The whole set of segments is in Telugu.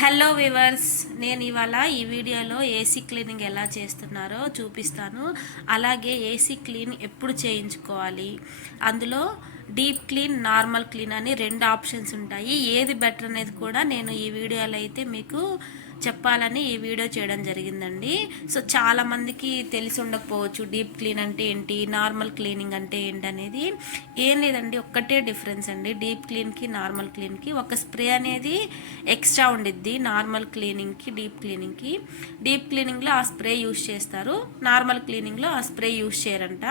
హలో వివర్స్ నేను ఇవాళ ఈ వీడియోలో ఏసీ క్లీనింగ్ ఎలా చేస్తున్నారో చూపిస్తాను. అలాగే ఏసీ క్లీన్ ఎప్పుడు చేయించుకోవాలి? అందులో డీప్ క్లీన్ నార్మల్ క్లీన్ అని రెండు ఆప్షన్స్ ఉంటాయి. ఏది బెటర్ అనేది కూడా నేను ఈ వీడియోలో అయితే మీకు చెప్పాలని ఈ వీడియో చేయడం జరిగిందండి. సో చాలా మందికి తెలిసి ఉండకపోవచ్చు డీప్ క్లీన్ అంటే ఏంటి నార్మల్ క్లీనింగ్ అంటే ఏంటి అనేది. ఏం లేదండి ఒక్కటే డిఫరెన్స్ అండి. డీప్ క్లీన్కి నార్మల్ క్లీన్కి. ఒక స్ప్రే అనేది ఎక్స్ట్రా ఉండిద్ది నార్మల్ క్లీనింగ్కి డీప్ క్లీనింగ్కి. డీప్ క్లీనింగ్లో ఆ స్ప్రే యూస్ చేస్తారు. నార్మల్ క్లీనింగ్లో ఆ స్ప్రే యూస్ చేయరంట.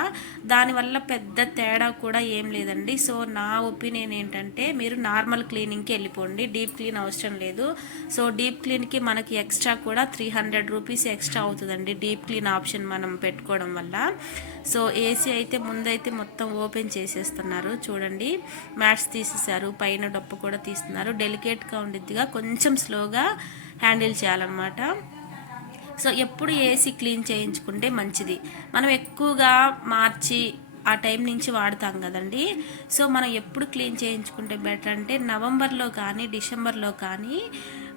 దానివల్ల పెద్ద తేడా కూడా ఏం లేదండి. సో నా ఒపీనియన్ ఏంటంటే మీరు నార్మల్ క్లీనింగ్కి వెళ్ళిపోండి. డీప్ క్లీన్ అవసరం లేదు. సో డీప్ క్లీన్కి మనకి ఎక్స్ట్రా కూడా త్రీ హండ్రెడ్ రూపీస్ ఎక్స్ట్రా అవుతుందండి. డీప్ క్లీన్ ఆప్షన్ మనం పెట్టుకోవడం వల్ల. సో ఏసీ అయితే ముందైతే మొత్తం ఓపెన్ చేసేస్తున్నారు. చూడండి మ్యాట్స్ తీసేసారు పైన డొప్ప కూడా తీస్తున్నారు. డెలికేట్గా ఉండిద్దిగా. కొంచెం స్లోగా హ్యాండిల్ చేయాలన్నమాట. సో ఎప్పుడు ఏసీ క్లీన్ చేయించుకుంటే మంచిది. మనం ఎక్కువగా మార్చి ఆ టైం నుంచి వాడతాం కదండి. సో మనం ఎప్పుడు క్లీన్ చేయించుకుంటే బెటర్ అంటే నవంబర్లో కానీ డిసెంబర్లో కానీ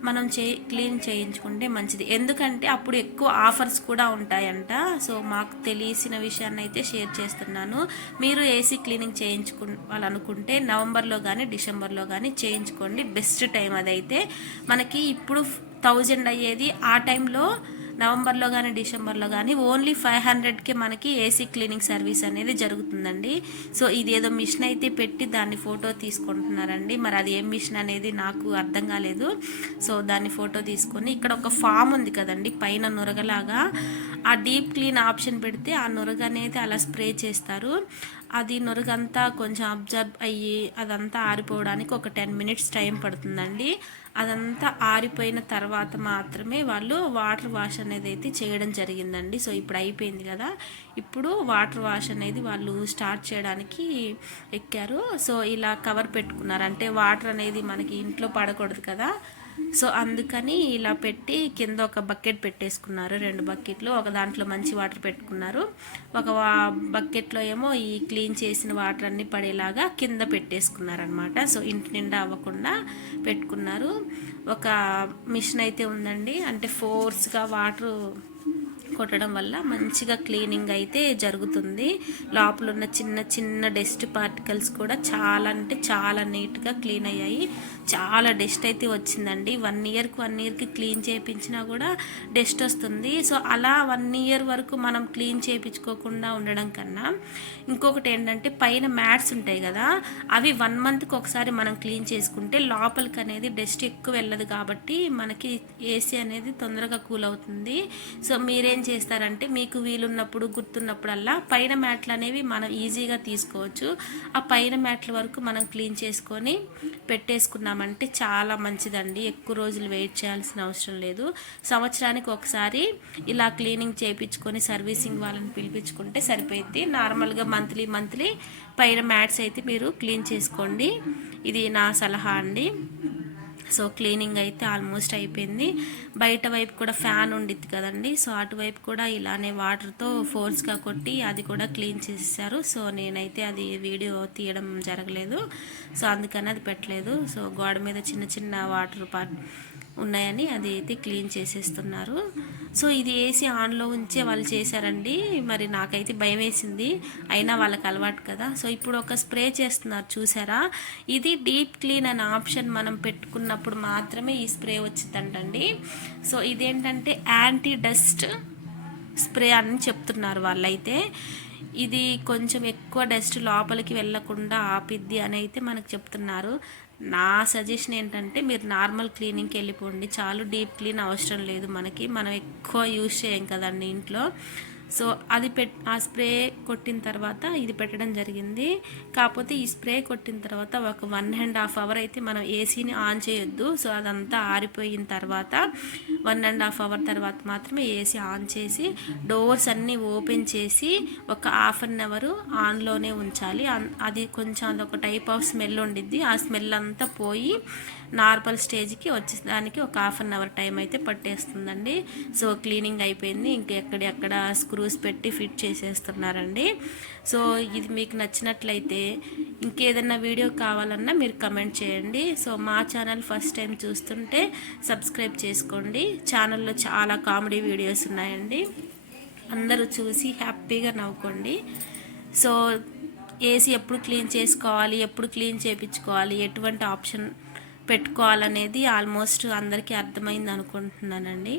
మనం చే క్లీన్ చేయించుకుంటే మంచిది. ఎందుకంటే అప్పుడు ఎక్కువ ఆఫర్స్ కూడా ఉంటాయంట. సో మాకు తెలిసిన విషయాన్ని అయితే షేర్ చేస్తున్నాను. మీరు ఏసీ క్లీనింగ్ చేయించుకోవాలనుకుంటే నవంబర్లో కానీ డిసెంబర్లో కానీ చేయించుకోండి. బెస్ట్ టైం అదైతే. మనకి ఇప్పుడు థౌజండ్ అయ్యేది ఆ టైంలో నవంబర్లో కానీ డిసెంబర్లో కానీ ఓన్లీ ఫైవ్ హండ్రెడ్కే మనకి ఏసీ క్లీనింగ్ సర్వీస్ అనేది జరుగుతుందండి. సో ఇది ఏదో మిషన్ అయితే పెట్టి దాన్ని ఫోటో తీసుకుంటున్నారండి. మరి అది ఏం మిషన్ అనేది నాకు అర్థం కాలేదు. సో దాన్ని ఫోటో తీసుకొని ఇక్కడ ఒక ఫామ్ ఉంది కదండి పైన నురగలాగా. ఆ డీప్ క్లీన్ ఆప్షన్ పెడితే ఆ నురగ అనేది అలా స్ప్రే చేస్తారు. అది నురగంతా కొంచెం అబ్జర్వ్ అయ్యి అదంతా ఆరిపోవడానికి ఒక టెన్ మినిట్స్ టైం పడుతుందండి. అదంతా ఆరిపోయిన తర్వాత మాత్రమే వాళ్ళు వాటర్ వాష్ అనేది అయితే చేయడం జరిగిందండి. సో ఇప్పుడు అయిపోయింది కదా. ఇప్పుడు వాటర్ వాష్ అనేది వాళ్ళు స్టార్ట్ చేయడానికి ఎక్కారు. సో ఇలా కవర్ పెట్టుకున్నారు. అంటే వాటర్ అనేది మనకి ఇంట్లో పడకూడదు కదా. సో అందుకని ఇలా పెట్టి కింద ఒక బకెట్ పెట్టేసుకున్నారు. రెండు బకెట్లు. ఒక దాంట్లో మంచి వాటర్ పెట్టుకున్నారు. ఒక బకెట్లో ఏమో ఈ క్లీన్ చేసిన వాటర్ అన్ని పడేలాగా కింద పెట్టేసుకున్నారు అనమాట సో ఇంటి నిండా అవ్వకుండా పెట్టుకున్నారు. ఒక మిషన్ అయితే ఉందండి. అంటే ఫోర్స్గా వాటర్ కొట్టడం వల్ల మంచిగా క్లీనింగ్ అయితే జరుగుతుంది. లోపల ఉన్న చిన్న చిన్న డస్ట్ పార్టికల్స్ కూడా చాలా అంటే చాలా నీట్గా క్లీన్ అయ్యాయి. చాలా డస్ట్ అయితే వచ్చిందండి. వన్ ఇయర్కి వన్ ఇయర్కి క్లీన్ చేయించినా కూడా డస్ట్ వస్తుంది. సో అలా వన్ ఇయర్ వరకు మనం క్లీన్ చేయించుకోకుండా ఉండడం కన్నా ఇంకొకటి ఏంటంటే పైన మ్యాట్స్ ఉంటాయి కదా అవి వన్ మంత్కి ఒకసారి మనం క్లీన్ చేసుకుంటే లోపలికి అనేది డస్ట్ ఎక్కువ వెళ్ళదు కాబట్టి మనకి ఏసీ అనేది తొందరగా కూల్ అవుతుంది. సో మీరేం చేస్తారంటే మీకు వీలున్నప్పుడు గుర్తున్నప్పుడల్లా పైన మ్యాట్లు అనేవి మనం ఈజీగా తీసుకోవచ్చు. ఆ పైన మ్యాట్ల వరకు మనం క్లీన్ చేసుకొని పెట్టేసుకున్నామంటే చాలా మంచిదండి. ఎక్కువ రోజులు వెయిట్ చేయాల్సిన అవసరం లేదు. సంవత్సరానికి ఒకసారి ఇలా క్లీనింగ్ చేయించుకొని సర్వీసింగ్ వాళ్ళని పిలిపించుకుంటే సరిపోయింది నార్మల్గా మంత్లీ మంత్లీ పైన మ్యాట్స్ అయితే మీరు క్లీన్ చేసుకోండి. ఇది నా సలహా అండి. సో క్లీనింగ్ అయితే ఆల్మోస్ట్ అయిపోయింది. బయట వైపు కూడా ఫ్యాన్ ఉండిద్ది కదండి. సో అటువైపు కూడా ఇలానే వాటర్తో ఫోర్స్గా కొట్టి అది కూడా క్లీన్ చేసేసారు. సో నేనైతే అది వీడియో తీయడం జరగలేదు. సో అందుకని అది పెట్టలేదు. సో గోడ మీద చిన్న చిన్న వాటర్ పార్ట్ ఉన్నాయని అది అయితే క్లీన్ చేసేస్తున్నారు. సో ఇది వేసి ఆన్లో ఉంచే వాళ్ళు చేశారండి. మరి నాకైతే భయం వేసింది. అయినా వాళ్ళకి అలవాటు కదా. సో ఇప్పుడు ఒక స్ప్రే చేస్తున్నారు చూసారా? ఇది డీప్ క్లీన్ అనే ఆప్షన్ మనం పెట్టుకున్నప్పుడు మాత్రమే ఈ స్ప్రే వచ్చిందంటండి. సో ఇదేంటంటే యాంటీ డస్ట్ స్ప్రే అని చెప్తున్నారు వాళ్ళైతే. ఇది కొంచెం ఎక్కువ డస్ట్ లోపలికి వెళ్ళకుండా ఆపిద్ది అని అయితే మనకు చెప్తున్నారు. నా సజెషన్ ఏంటంటే మీరు నార్మల్ క్లీనింగ్కి వెళ్ళిపోండి. చాలు డీప్ క్లీన్ అవసరం లేదు మనకి. మనం ఎక్కువ యూజ్ చేయం కదండి ఇంట్లో. సో అది పెట్ ఆ స్ప్రే కొట్టిన తర్వాత ఇది పెట్టడం జరిగింది. కాకపోతే ఈ స్ప్రే కొట్టిన తర్వాత ఒక వన్ అండ్ హాఫ్ అవర్ అయితే మనం ఏసీని ఆన్ చేయొద్దు. సో అదంతా ఆరిపోయిన తర్వాత వన్ అండ్ హాఫ్ అవర్ తర్వాత మాత్రమే ఏసీ ఆన్ చేసి డోర్స్ అన్నీ ఓపెన్ చేసి ఒక హాఫ్ అన్ అవర్ ఆన్లోనే ఉంచాలి. అది కొంచెం అదొక టైప్ ఆఫ్ స్మెల్ ఉండిద్ది. ఆ స్మెల్ అంతా పోయి నార్మల్ స్టేజ్కి వచ్చేదానికి ఒక హాఫ్ అన్ అవర్ టైం అయితే పట్టేస్తుందండి. సో క్లీనింగ్ అయిపోయింది. ఇంకెక్కడెక్కడ స్క్రూ స్క్రూస్ పెట్టి ఫిట్ చేసేస్తున్నారండి. సో ఇది మీకు నచ్చినట్లయితే ఇంకేదన్నా వీడియో కావాలన్నా మీరు కమెంట్ చేయండి. సో మా ఛానల్ ఫస్ట్ టైం చూస్తుంటే సబ్స్క్రైబ్ చేసుకోండి. ఛానల్లో చాలా కామెడీ వీడియోస్ ఉన్నాయండి. అందరూ చూసి హ్యాపీగా నవ్వుకోండి. సో ఏసీ ఎప్పుడు క్లీన్ చేసుకోవాలి ఎప్పుడు క్లీన్ చేయించుకోవాలి ఎటువంటి ఆప్షన్ పెట్టుకోవాలనేది ఆల్మోస్ట్ అందరికీ అర్థమైంది అనుకుంటున్నానండి.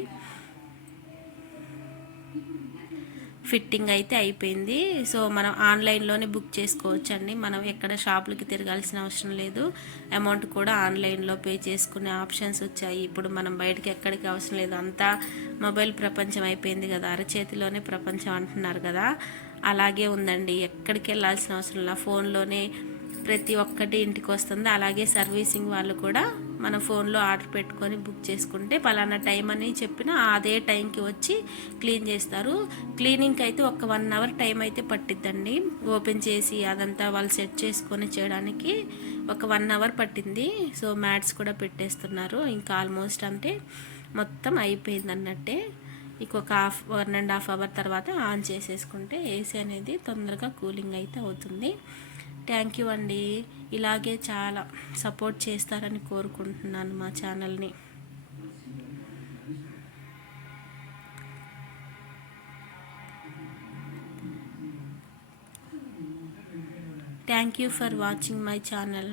ఫిట్టింగ్ అయితే అయిపోయింది. సో మనం ఆన్లైన్లోనే బుక్ చేసుకోవచ్చు అండి మనం ఎక్కడ షాపులకి తిరగాల్సిన అవసరం లేదు. అమౌంట్ కూడా ఆన్లైన్లో పే చేసుకునే ఆప్షన్స్ వచ్చాయి. ఇప్పుడు మనం బయటకి ఎక్కడికి అవసరం లేదు. అంతా మొబైల్ ప్రపంచం అయిపోయింది కదా. అరచేతిలోనే ప్రపంచం అంటున్నారు కదా. అలాగే ఉందండి. ఎక్కడికి వెళ్ళాల్సిన అవసరం లేదు. ఫోన్లోనే ప్రతి ఒక్కటి ఇంటికి వస్తుంది. అలాగే సర్వీసింగ్ వాళ్ళు కూడా మన ఫోన్లో ఆర్డర్ పెట్టుకొని బుక్ చేసుకుంటే పలానా టైం అని చెప్పిన అదే టైంకి వచ్చి క్లీన్ చేస్తారు. క్లీనింగ్కి అయితే ఒక వన్ అవర్ టైం అయితే పట్టిద్దండి. ఓపెన్ చేసి అదంతా వాళ్ళు సెట్ చేసుకొని చేయడానికి ఒక వన్ అవర్ పట్టింది. సో మ్యాట్స్ కూడా పెట్టేస్తున్నారు. ఇంకా ఆల్మోస్ట్ అంటే మొత్తం అయిపోయింది అన్నట్టే. ఇంకొక half one and half hour తర్వాత ఆన్ చేసేసుకుంటే ఏసీ అనేది తొందరగా కూలింగ్ అయితే అవుతుంది. థ్యాంక్ యూ అండి. ఇలాగే చాలా సపోర్ట్ చేస్తారని కోరుకుంటున్నాను మా ఛానల్ని thank you for watching my channel